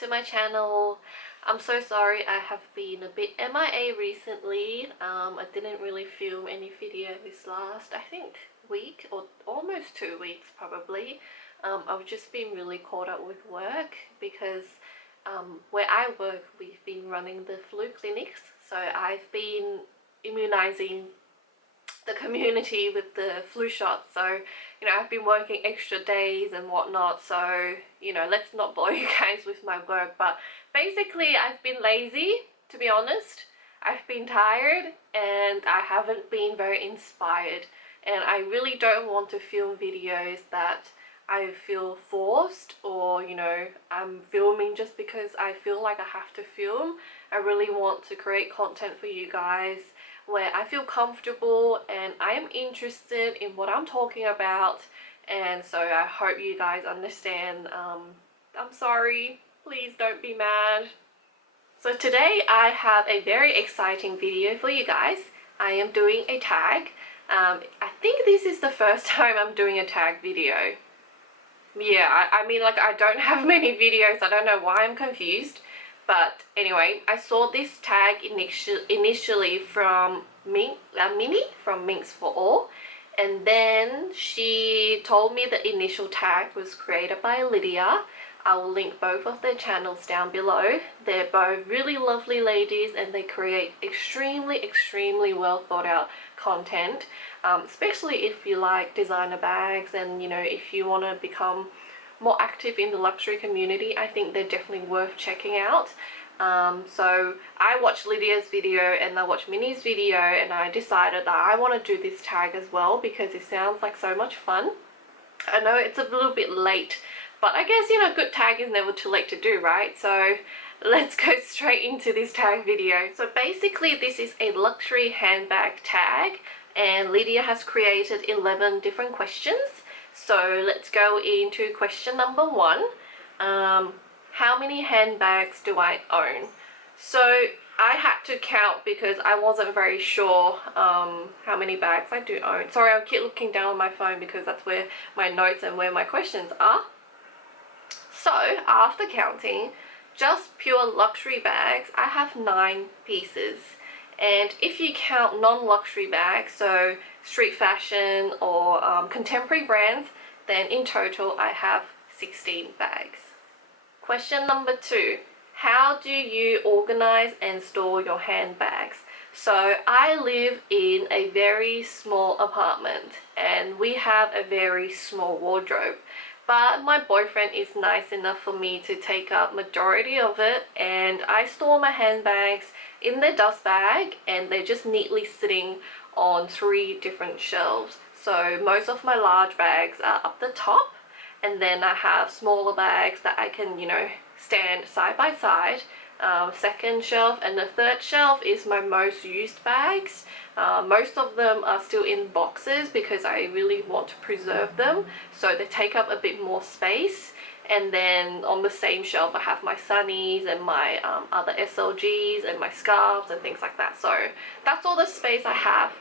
to my channel. I'm so sorry I have been a bit MIA recently. I didn't really film any video this last, I think, week or almost 2 weeks probably. I've just been really caught up with work because where I work we've been running the flu clinics, so I've been immunizing the community with the flu shots. So I've been working extra days and whatnot, so let's not bore you guys with my work. But basically I've been lazy, to be honest. I've been tired and I haven't been very inspired, and I really don't want to film videos that I feel forced, or I'm filming just because I feel like I have to film. I really want to create content for you guys where I feel comfortable and I am interested in what I'm talking about, and so I hope you guys understand. I'm sorry, please don't be mad. So today I have a very exciting video for you guys. I am doing a tag. I think this is the first time I'm doing a tag video. Yeah, I mean, like, I don't have many videos. I don't know why I'm confused. But anyway, I saw this tag initially from Minnie from Minks4all, and then she told me the initial tag was created by Lydia. I will link both of their channels down below. They're both really lovely ladies and they create extremely well thought out content, especially if you like designer bags and if you want to become more active in the luxury community. I think they're definitely worth checking out. So I watched Lydia's video and I watched Minnie's video, and I decided that I want to do this tag as well because it sounds like so much fun. I know it's a little bit late, but I guess good tag is never too late to do, right? So let's go straight into this tag video. So basically this is a luxury handbag tag, and Lydia has created 11 different questions. So let's go into question number 1. How many handbags do I own? So I had to count because I wasn't very sure how many bags I do own. Sorry, I'll keep looking down on my phone because that's where my notes and where my questions are. So after counting just pure luxury bags, I have 9 pieces. And if you count non-luxury bags, so street fashion or contemporary brands, then in total I have 16 bags. Question number 2. How do you organize and store your handbags? So I live in a very small apartment and we have a very small wardrobe. But my boyfriend is nice enough for me to take up majority of it, and I store my handbags in their dust bag and they're just neatly sitting on 3 different shelves. So most of my large bags are up the top, and then I have smaller bags that I can stand side by side. Second shelf and the third shelf is my most used bags. Most of them are still in boxes because I really want to preserve them, so they take up a bit more space. And then on the same shelf I have my sunnies and my other SLGs and my scarves and things like that. So that's all the space I have.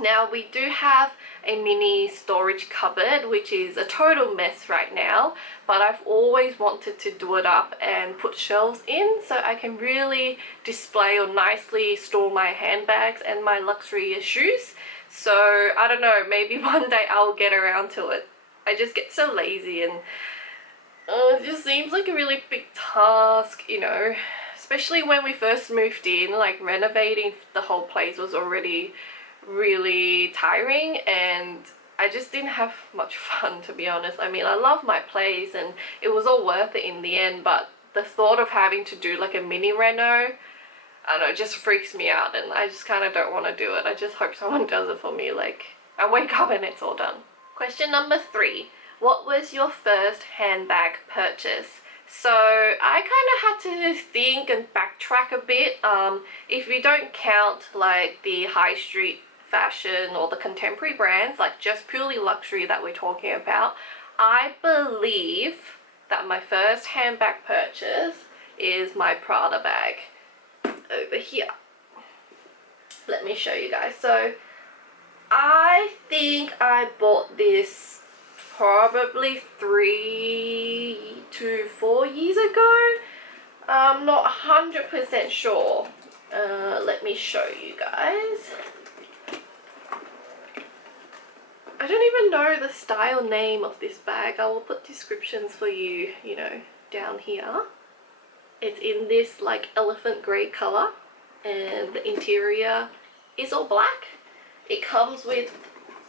Now we do have a mini storage cupboard which is a total mess right now, but I've always wanted to do it up and put shelves in so I can really display or nicely store my handbags and my luxury shoes. So I don't know, maybe one day I'll get around to it. I just get so lazy, and it just seems like a really big task, especially when we first moved in. Like, renovating the whole place was already really tiring and I just didn't have much fun, to be honest. I mean, I love my place and it was all worth it in the end, but the thought of having to do like a mini reno, I don't know, it just freaks me out, and I just kind of don't want to do it. I just hope someone does it for me. Like, I wake up and it's all done. Question number 3. What was your first handbag purchase? So I kind of had to think and backtrack a bit. If we don't count like the high street fashion or the contemporary brands, like just purely luxury that we're talking about, I believe that my first handbag purchase is my Prada bag over here. Let me show you guys. So I think I bought this probably 3 to 4 years ago. I'm not 100% sure. Let me show you guys. I don't even know the style name of this bag. I will put descriptions for you, you know, down here. It's in this like elephant grey colour, and the interior is all black. It comes with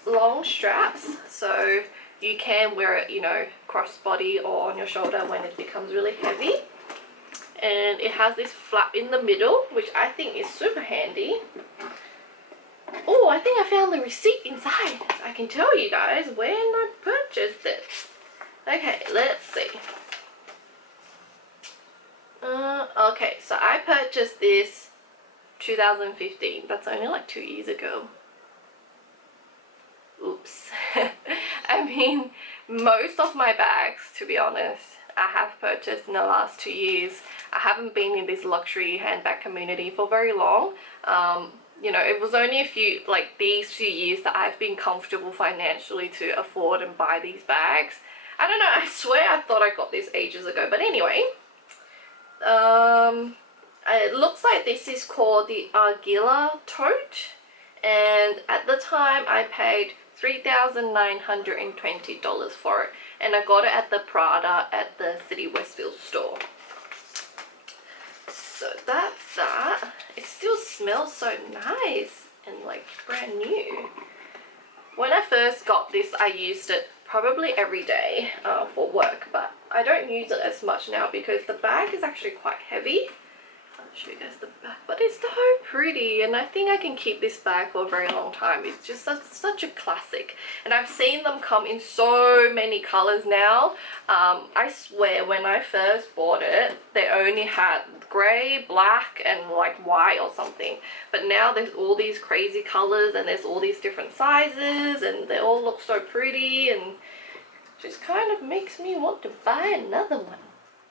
long straps, so you can wear it, you know, crossbody or on your shoulder when it becomes really heavy. And it has this flap in the middle, which I think is super handy. Oh, I think I found the receipt inside. I can tell you guys when I purchased it. Okay, let's see. Okay, so I purchased this 2015. That's only like 2 years ago. Oops. I mean, most of my bags, to be honest, I have purchased in the last 2 years. I haven't been in this luxury handbag community for very long. You know, it was only a few, like these few years that I've been comfortable financially to afford and buy these bags. I don't know, I swear I thought I got this ages ago, but anyway. It looks like this is called the Argilla tote, and at the time I paid $3,920 for it, and I got it at the Prada at the City Westfield store. So that's that. It still smells so nice and like brand new. When I first got this, I used it probably every day for work, but I don't use it as much now because the bag is actually quite heavy. I'll show you guys the back, but it's so pretty, and I think I can keep this bag for a very long time. It's just such a classic, and I've seen them come in so many colors now. I swear when I first bought it, they only had grey, black, and like white or something, but now there's all these crazy colors and there's all these different sizes, and they all look so pretty, and just kind of makes me want to buy another one.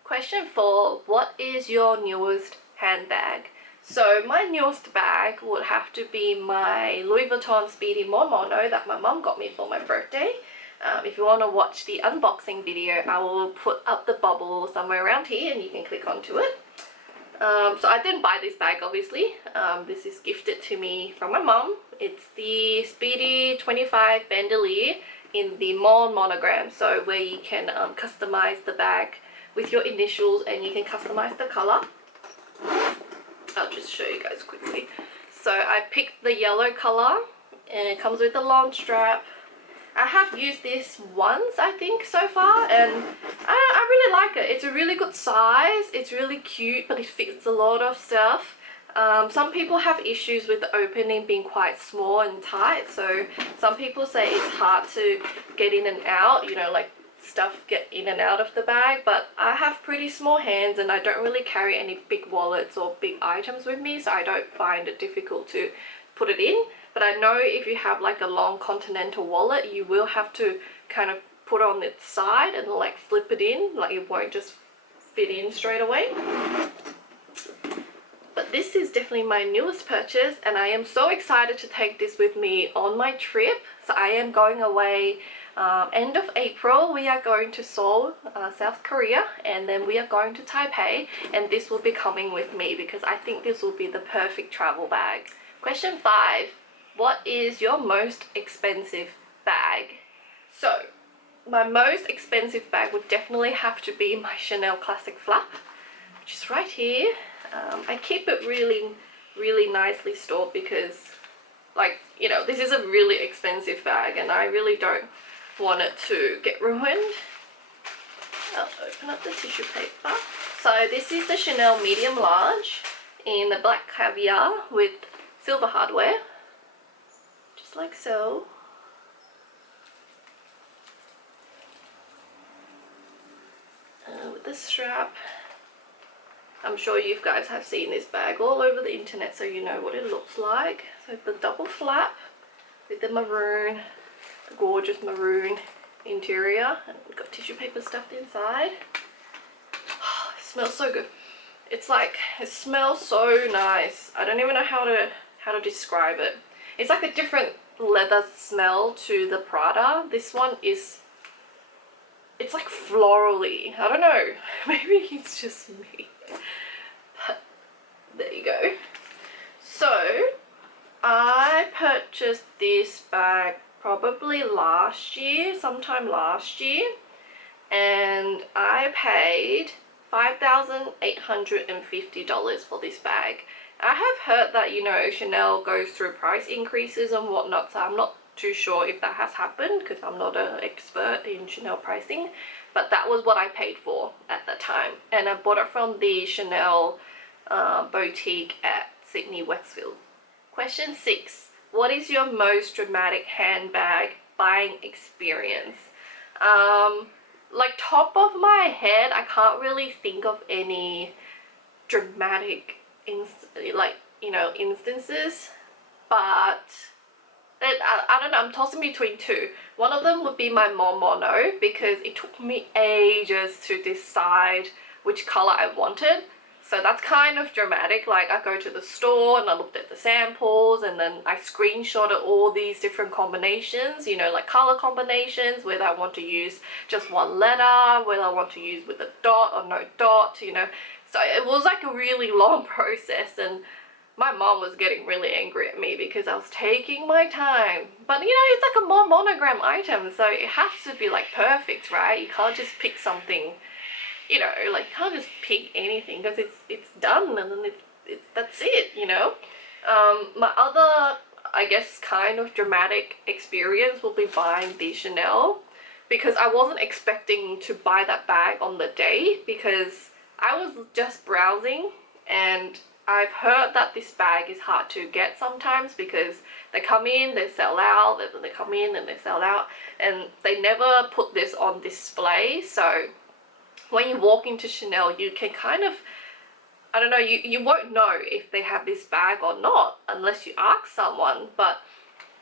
Question 4, what is your newest handbag? So my newest bag would have to be my Louis Vuitton Speedy Mono that my mum got me for my birthday. If you want to watch the unboxing video, I will put up the bubble somewhere around here and you can click onto it. So I didn't buy this bag, obviously. This is gifted to me from my mum. It's the Speedy 25 bandolier in the monogram, so where you can customize the bag with your initials and you can customize the color. I'll just show you guys quickly. So I picked the yellow color, and it comes with a long strap. I have used this once, I think, so far, and I really like it. It's a really good size, it's really cute, but it fits a lot of stuff. Some people have issues with the opening being quite small and tight, so some people say it's hard to get in and out, you know, like stuff get in and out of the bag, but I have pretty small hands and I don't really carry any big wallets or big items with me, so I don't find it difficult to put it in. But I know if you have like a long continental wallet, you will have to kind of put on its side and like flip it in, like it won't just fit in straight away. But this is definitely my newest purchase, and I am so excited to take this with me on my trip. So I am going away end of April. We are going to Seoul, South Korea, and then we are going to Taipei, and this will be coming with me because I think this will be the perfect travel bag. Question 5. What is your most expensive bag? So my most expensive bag would definitely have to be my Chanel Classic Flap, which is right here. I keep it really nicely stored because, like, you know, this is a really expensive bag and I really don't want it to get ruined. I'll open up the tissue paper. So this is the Chanel medium large in the black caviar with silver hardware, just like so. With the strap. I'm sure you guys have seen this bag all over the internet, so you know what it looks like. So the double flap with the maroon, the gorgeous maroon interior, and we've got tissue paper stuffed inside. Oh, it smells so good. It's like, it smells so nice. I don't even know how to describe it. It's like a different leather smell to the Prada. This one is it's like florally. I don't know, maybe it's just me, but there you go. So I purchased this bag probably last year, sometime last year, and I paid $5,850 for this bag. I have heard that, you know, Chanel goes through price increases and whatnot, so I'm not too sure if that has happened because I'm not an expert in Chanel pricing, but that was what I paid for at the time, and I bought it from the Chanel boutique at Sydney Westfield. Question 6. What is your most dramatic handbag buying experience? Like top of my head, I can't really think of any dramatic instances, but I don't know, I'm tossing between two. One of them would be my Mono because it took me ages to decide which color I wanted. So that's kind of dramatic. Like I go to the store and I looked at the samples and then I screenshotted all these different combinations, you know, like color combinations, whether I want to use just one letter, whether I want to use with a dot or no dot, you know. So it was like a really long process, and my mom was getting really angry at me because I was taking my time. But you know, it's like a monogram item, so it has to be like perfect, right? You can't just pick something, you know, like can't just pick anything because it's done and then that's it, you know. My other, I guess, kind of dramatic experience will be buying the Chanel, because I wasn't expecting to buy that bag on the day because I was just browsing, and I've heard that this bag is hard to get sometimes because they come in, they sell out, they come in and they sell out, and they never put this on display. So when you walk into Chanel, you can kind of, I don't know, you won't know if they have this bag or not unless you ask someone. But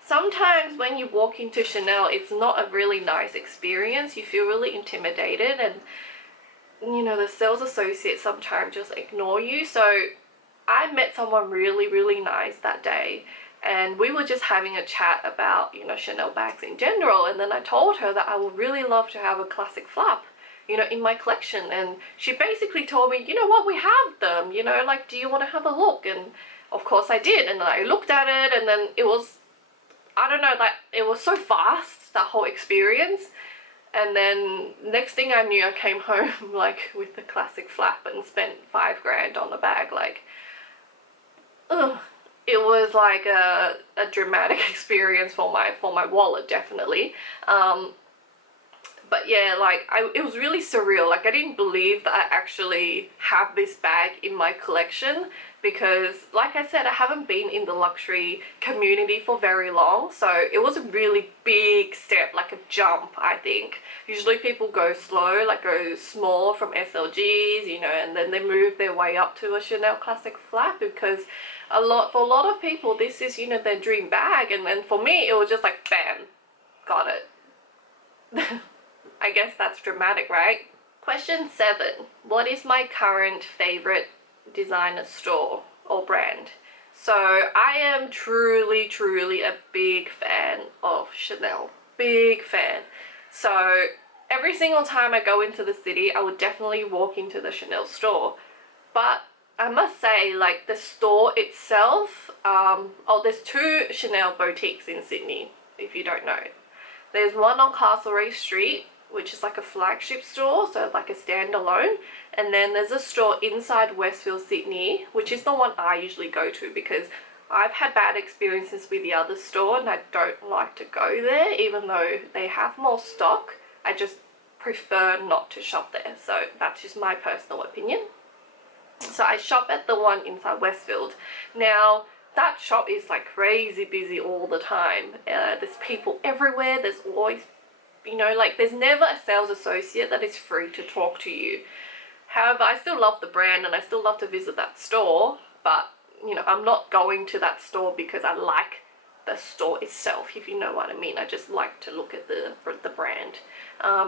sometimes when you walk into Chanel, it's not a really nice experience. You feel really intimidated, and you know, the sales associates sometimes just ignore you. So I met someone really nice that day, and we were just having a chat about, you know, Chanel bags in general, and then I told her that I would really love to have a classic flap, you know, in my collection, and she basically told me, you know what, we have them, you know, like, do you want to have a look? And of course I did, and I looked at it, and then it was, I don't know, like, it was so fast, that whole experience. And then next thing I knew, I came home like with the classic flap and spent $5 on the bag. Like, ugh, it was like a dramatic experience for my wallet, definitely. But yeah, like it was really surreal. Like I didn't believe that I actually have this bag in my collection, because like I said, I haven't been in the luxury community for very long, so it was a really big step, like a jump, I think. Usually people go slow, like go small from SLGs, you know, and then they move their way up to a Chanel classic flap, because for a lot of people this is, you know, their dream bag, and then for me it was just like bam, got it. I guess that's dramatic, right? Question 7. What is my current favorite designer store or brand? So I am truly a big fan of Chanel. Big fan. So every single time I go into the city, I would definitely walk into the Chanel store. But I must say, like, the store itself, there's 2 Chanel boutiques in Sydney, if you don't know. There's one on Castlereagh Street, which is like a flagship store, so like a standalone, and then there's a store inside Westfield Sydney, which is the one I usually go to because I've had bad experiences with the other store and I don't like to go there, even though they have more stock. I just prefer not to shop there, so that's just my personal opinion. So I shop at the one inside Westfield. Now that shop is like crazy busy all the time. There's people everywhere, there's always, you know, like there's never a sales associate that is free to talk to you. However, I still love the brand and I still love to visit that store, but you know, I'm not going to that store because I like the store itself, if you know what I mean. I just like to look at the brand.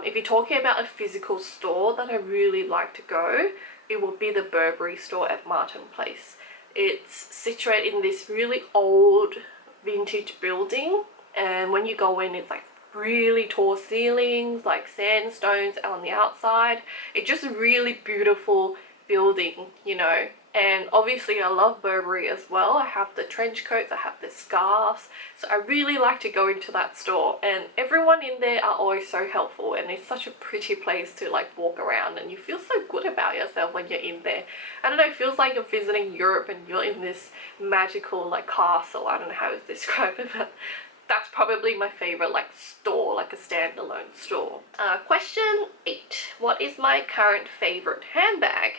If you're talking about a physical store that I really like to go, it would be the Burberry store at Martin Place. It's situated in this really old vintage building, and when you go in, it's like really tall ceilings, like sandstones on the outside. It's just a really beautiful building, you know. And obviously I love Burberry as well. I have the trench coats, I have the scarves, so I really like to go into that store, and everyone in there are always so helpful, and it's such a pretty place to like walk around, and you feel so good about yourself when you're in there. I don't know, it feels like you're visiting Europe and you're in this magical like castle. I don't know how to describe it, but that's probably my favorite like store, like a standalone store. Question 8. What is my current favorite handbag?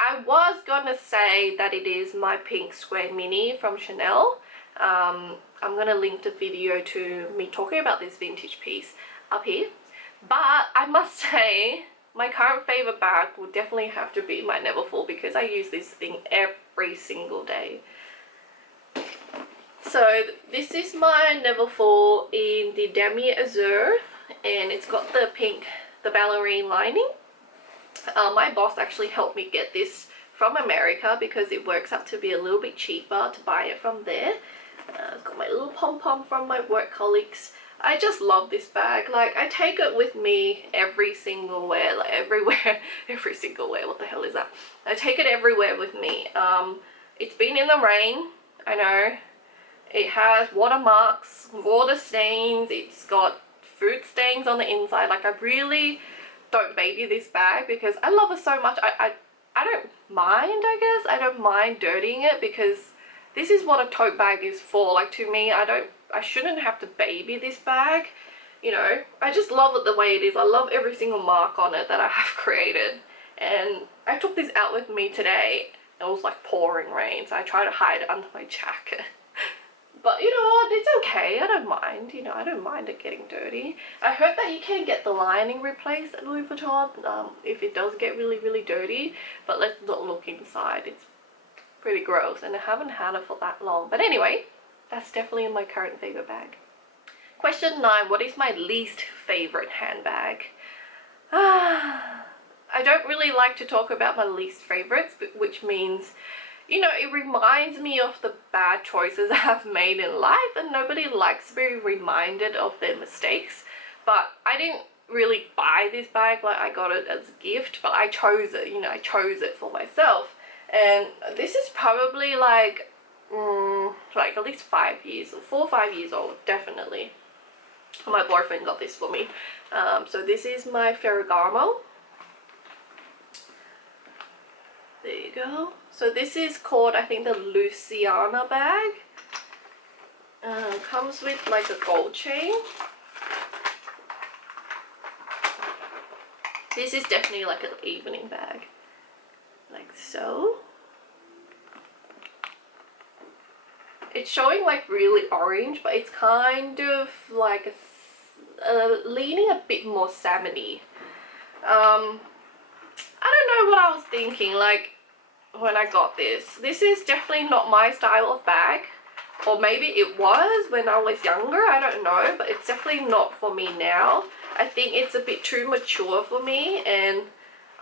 I was gonna say that it is my pink square mini from Chanel. I'm gonna link the video to me talking about this vintage piece up here. But I must say, my current favorite bag would definitely have to be my Neverfull, because I use this thing every single day. So this is my Neverfull in the Demi Azure, and it's got the pink, the ballerine lining. My boss actually helped me get this from America because it works out to be a little bit cheaper to buy it from there. I've got my little pom-pom from my work colleagues. I just love this bag. Like, I take it with me every single wear, like everywhere. Every single wear, what the hell is that? I take it everywhere with me. It's been in the rain, I know. It has watermarks, water stains, it's got food stains on the inside. Like, I really don't baby this bag because I love it so much. I don't mind, I guess. I don't mind dirtying it because this is what a tote bag is for. Like, to me, I shouldn't have to baby this bag, you know. I just love it the way it is. I love every single mark on it that I have created. And I took this out with me today. It was like pouring rain, so I tried to hide it under my jacket. But you know what, it's okay, I don't mind, you know, I don't mind it getting dirty. I heard that you can get the lining replaced at Louis Vuitton if it does get really, really dirty. But let's not look inside, it's pretty gross, and I haven't had it for that long. But anyway, that's definitely my current favorite bag. Question 9, what is my least favorite handbag? I don't really like to talk about my least favorites, which means, you know, it reminds me of the bad choices I've made in life, and nobody likes to be reminded of their mistakes. But I didn't really buy this bag, like I got it as a gift, but I chose it, you know, I chose it for myself. And this is probably like at least 5 years, or 4 or 5 years old, definitely. My boyfriend got this for me. So this is my Ferragamo. There you go. So this is called, I think, the Luciana bag. Comes with like a gold chain. This is definitely like an evening bag, like so. It's showing like really orange, but it's kind of like leaning a bit more salmony. I don't know what I was thinking, like, when I got this. This is definitely not my style of bag. Or maybe it was when I was younger, I don't know. But it's definitely not for me now. I think it's a bit too mature for me. And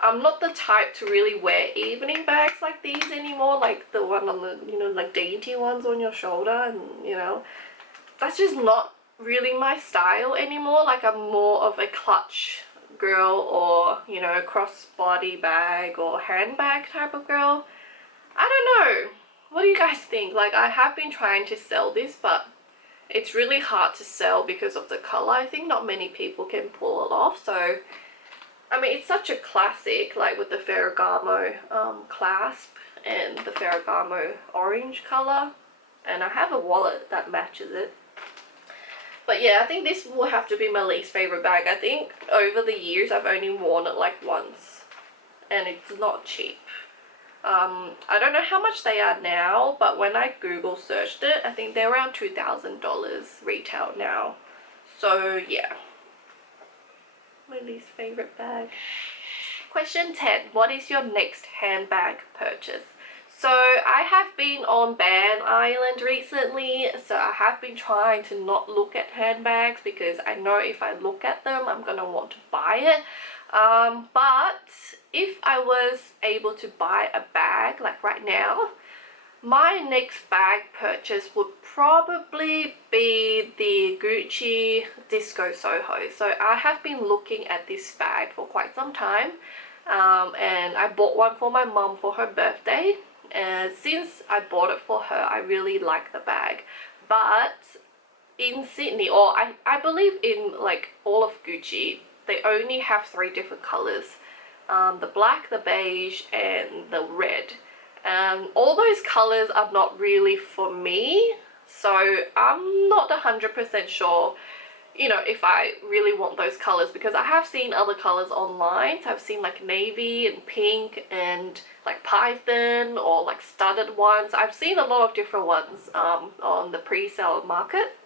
I'm not the type to really wear evening bags like these anymore. Like the one on the, you know, like dainty ones on your shoulder. And, you know, that's just not really my style anymore. Like, I'm more of a clutch girl, or, you know, crossbody bag or handbag type of girl. I don't know, what do you guys think? Like, I have been trying to sell this, but it's really hard to sell because of the color. I think not many people can pull it off. So I mean, it's such a classic, like with the Ferragamo clasp and the Ferragamo orange color, and I have a wallet that matches it. But yeah, I think this will have to be my least favorite bag. I think over the years I've only worn it like once, and it's not cheap. I don't know how much they are now, but when I Google searched it, I think they're around $2,000 retail now. So yeah, my least favorite bag. Question 10. What is your next handbag purchase? So I have been on Ban Island recently, so I have been trying to not look at handbags because I know if I look at them, I'm gonna want to buy it. But if I was able to buy a bag like right now, my next bag purchase would probably be the Gucci Disco Soho. So I have been looking at this bag for quite some time, and I bought one for my mum for her birthday, and since I bought it for her, I really like the bag. But in Sydney, or I believe in like all of Gucci, they only have 3 different colors. The black, the beige, and the red. All those colors are not really for me, so I'm not 100% sure, you know, if I really want those colors, because I have seen other colors online. So I've seen like navy and pink and like python or like studded ones. I've seen a lot of different ones on the pre-sale market,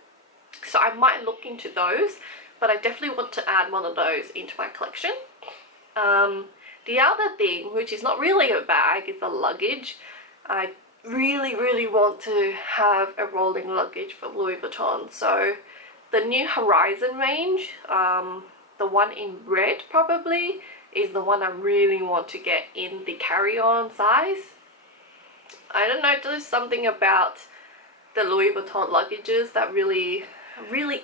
so I might look into those, but I definitely want to add one of those into my collection. The other thing, which is not really a bag, is a luggage. I really want to have a rolling luggage for Louis Vuitton. So the new Horizon range, the one in red probably, is the one I really want to get in the carry-on size. I don't know, there's something about the Louis Vuitton luggages that really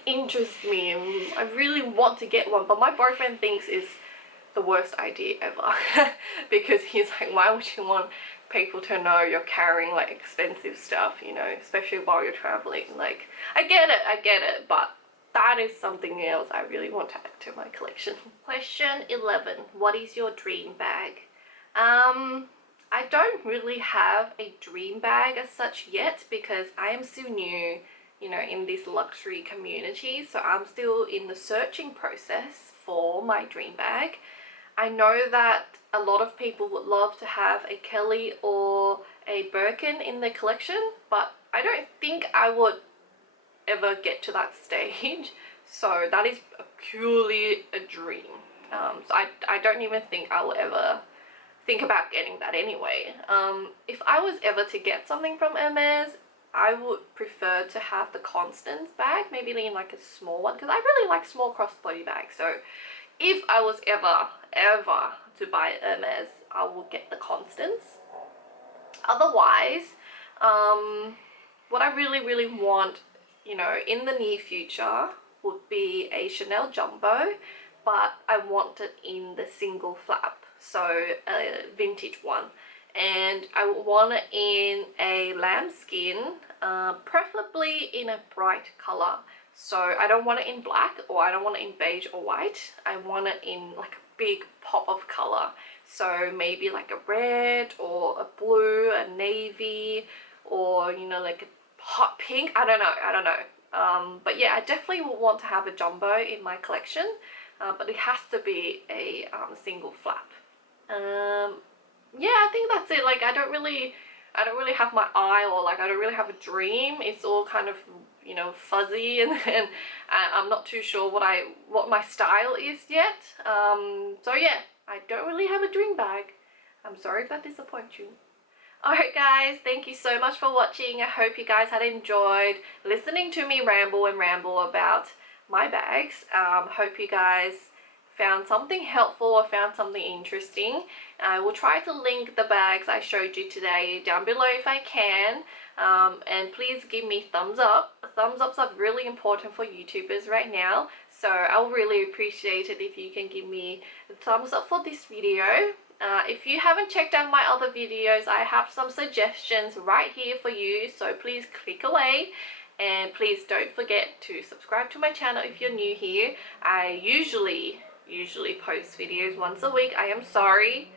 interests me, and I really want to get one, but my boyfriend thinks it's the worst idea ever because he's like, why would you want people to know you're carrying like expensive stuff, you know, especially while you're traveling. Like, I get it, but that is something else I really want to add to my collection. Question 11. What is your dream bag? I don't really have a dream bag as such yet, because I am still new, you know, in this luxury community, so I'm still in the searching process for my dream bag. I know that a lot of people would love to have a Kelly or a Birkin in their collection, but I don't think I would ever get to that stage, so that is purely a dream. So I don't even think I will ever think about getting that anyway. If I was ever to get something from Hermes, I would prefer to have the Constance bag, maybe in like a small one, because I really like small crossbody bags. So if I was ever to buy Hermes, I will get the Constance. Otherwise, what I really want, you know, in the near future would be a Chanel Jumbo, but I want it in the single flap, so a vintage one. And I want it in a lambskin, preferably in a bright color. So I don't want it in black, or I don't want it in beige or white. I want it in like a big pop of color. So maybe like a red or a blue, a navy, or, you know, like a hot pink. I don't know. But yeah, I definitely will want to have a jumbo in my collection, but it has to be a single flap. Yeah, I think that's it. Like, I don't really have my eye, or like I don't really have a dream. It's all kind of, you know, fuzzy, and I'm not too sure what my style is yet. So yeah, I don't really have a dream bag. I'm sorry if that disappoints you. Alright guys, thank you so much for watching. I hope you guys had enjoyed listening to me ramble about my bags. Hope you guys found something helpful or found something interesting. I will try to link the bags I showed you today down below if I can. And please give me thumbs up. Thumbs ups are really important for YouTubers right now, so I'll really appreciate it if you can give me a thumbs up for this video. If you haven't checked out my other videos, I have some suggestions right here for you, so please click away. And please don't forget to subscribe to my channel if you're new here. I usually post videos once a week. I am sorry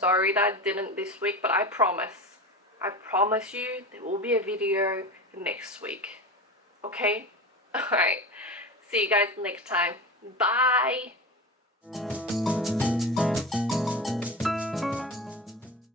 that I didn't this week, but I promise you there will be a video next week. Okay? Alright. See you guys next time. Bye!